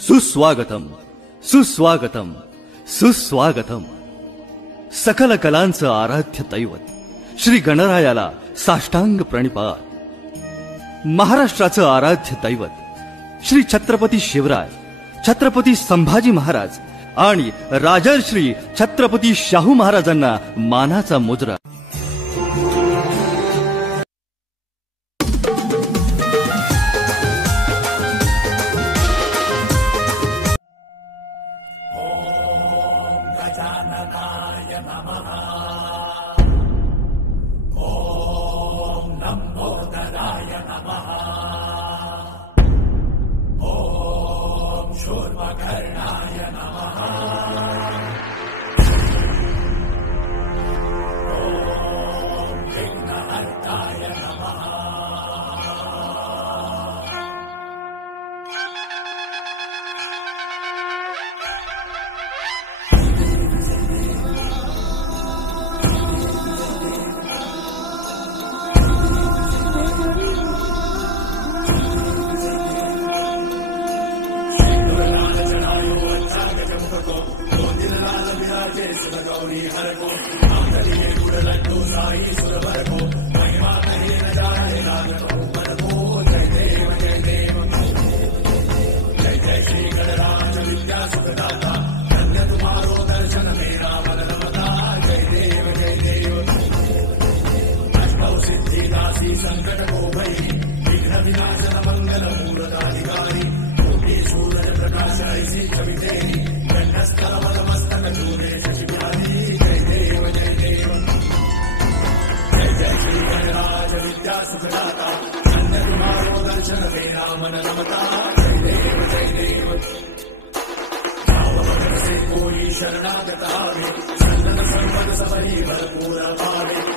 सुस्वागतम सुस्वागतम सुस्वागतम. सकल कलांचं आराध्य दैवत श्री गणरायाला साष्टांग प्रणिपात. महाराष्ट्राचं आराध्य दैवत श्री छत्रपती शिवराय, छत्रपती संभाजी महाराज आणि राजर्षी छत्रपती शाहू महाराजांना मानाचा मुजरा. गजाननाय नमः. ओम लंबोदराय नमः. ओम शूर्पकर्णाय नमः. ओम विघ्नहर्ताय नमः. गौरी हर को आंतरिये गुड़ लड्डू साई सुरवर को महिमा कहे न जाए रागतो मन को. जय देव जय देव जय जय श्री गणराज विद्या सुखदाता. धन्य तुम्हारो दर्शन मेरा मन रमता. जय देव जय देव. अष्टौ सिद्धि दासी संकट को भई विघ्न विनाशन मंगल मूलताधिकारी. कोटि सूरज प्रकाश ऐसी छवि तेरी. गंडस्थल मस्तक चूरे शशिव्याधि. जय देव जय देव जय जय श्री गणराज विद्या सुखदाता. धन्य तुम्हारो दर्शन मेरा मन रमता. जय देव जय देव. भाव भगत से कोई शरणागत आवे. संतत संपद सबरी भरपूर पावे.